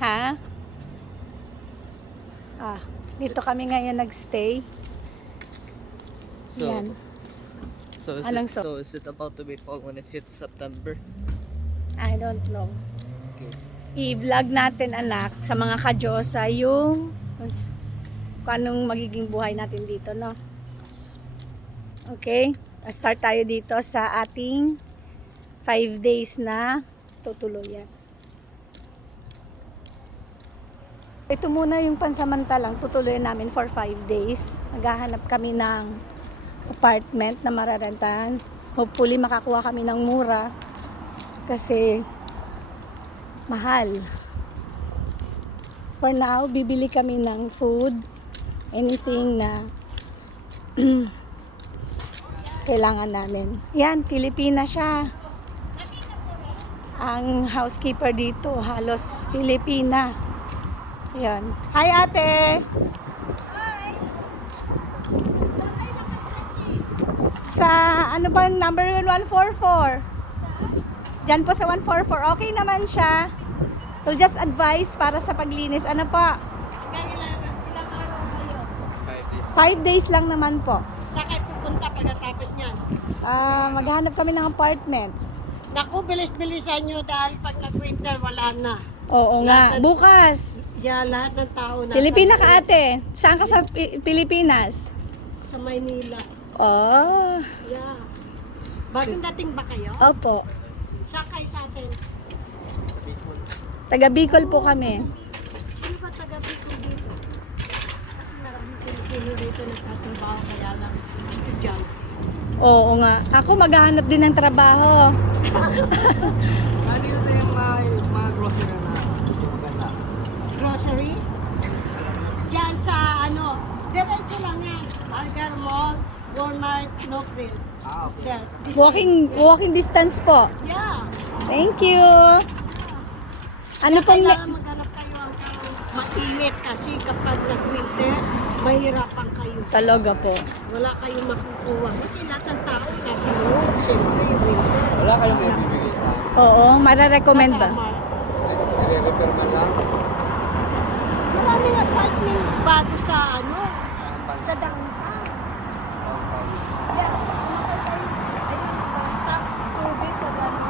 Ha? Dito kami ngayon nagstay. So, Yan. is it about to be fall when it hits September? I don't know. Okay. I-vlog natin anak sa mga kadyosa yung kung anong magiging buhay natin dito, no? Okay? Start tayo dito sa ating 5 days na tutuluyan. Ito muna yung pansamantalang tutuloy namin for 5 days. Maghahanap kami ng apartment na mararentahan. Hopefully makakuha kami ng mura kasi mahal. For now, bibili kami ng food, anything na kailangan namin. Yan, Pilipina siya. Ang housekeeper dito, halos Filipina. Yan. Hi ate! Hi! Sa ano bang number 144? Diyan po sa 144. Okay naman siya. So just advice para sa paglinis. Ano pa? Ilang araw kayo? 5 days lang naman po. Saan kayo pupunta pagkatapos niyan? Maghanap kami ng apartment. Naku, bilis-bilisan nyo dahil pag nag-winter, wala na. Oo nga. Bukas. Yeah, lahat ng tao na. Pilipina ka ate. Saan ka sa Pilipinas? Sa Maynila. Oh. Yeah. Bagong dating ba kayo? Opo. Saan kayo sa atin? Taga Bicol po kami. Sino ba taga-Bicol dito? Kasi maraming Pilipino dito nagtatrabaho kaya lang estudyante. Oo nga. Ako maghahanap din ng trabaho. Ano yun na yung mga grocery na maganda? Grocery? Diyan sa ano, diretso lang yan. Algar Mall, Walmart, Nopril. Okay. There. Walking distance po. Yeah. Thank you. Ano pong Kailangan maghanap kayo ang mainit kasi kapag nag-winter, mahirapan kayo. talaga po. Wala kayong makukuha. Kasi lahat ng tao nasa loob. Siyempre, winter. Wala kayong may bibigay sa Oo, mararecommend ba? Kasama. nire-repair man lang? Maraming apartment bago sa ano, sa downtown. Yeah. Basta tubig pag ano.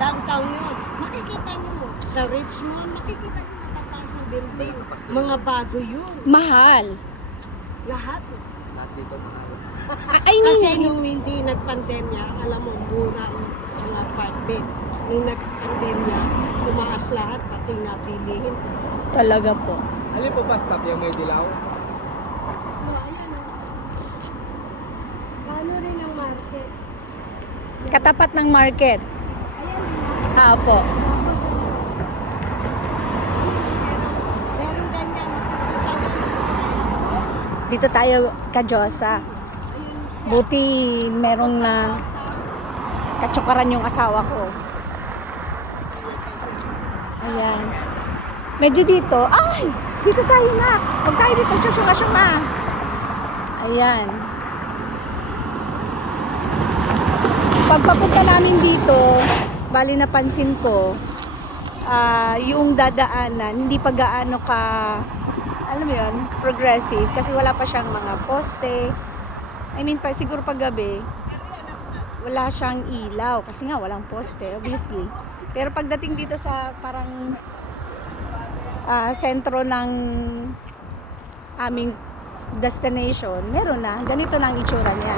Downtown yun. Makikita nyo. Sa Richmond, makikita nyo matataas ng building. Mga bago yun. Mahal. Lahat. Lahat dito mga I Kasi mean, nung hindi nagpandemya, alam mo, mura ang apartment. Nung nagpandemya, tumaas lahat, pati nga bilihin. talaga po. Alin po ba stop yung may dilaw? Oh, ayan o. Paano rin ang market? Katapat ng market. Ayan o. Po. Meron ganyan. Dito tayo kadyosa. Buti merong na katsukaran yung asawa ko. Ayan. Medyo dito. Ay! Dito tayo na. Huwag tayo dito. Syunga-syunga. Ayan. Pagpapunta namin dito, bali napansin ko, yung dadaanan, hindi pa gaano ka, alam mo yun, progressive. Kasi wala pa siyang mga poste. I mean, siguro pag gabi, wala siyang ilaw. Kasi nga, walang poste, obviously. Pero pagdating dito sa parang sentro ng aming destination, meron na. Ganito na ang itsura niya.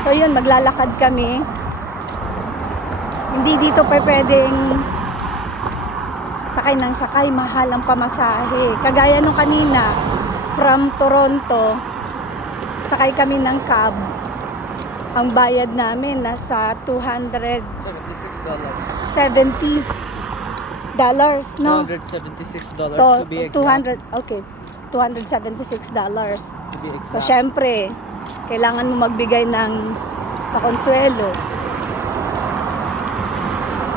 So yun, maglalakad kami. Hindi dito pa pwedeng sakay ng sakay. Mahal ang pamasahe. Kagaya nung kanina, from Toronto, sakay kami ng cab. Ang bayad namin nasa $270, $76. no? $276 To, to be exact. 200, okay. $276. To be So, exact. syempre, kailangan mo magbigay ng pakonsuelo.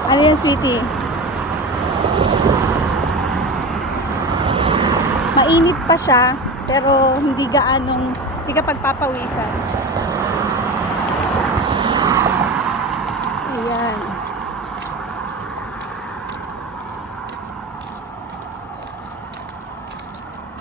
Ano yan, sweetie? Mainit pa siya, pero hindi ka pagpapawisan. Ayan.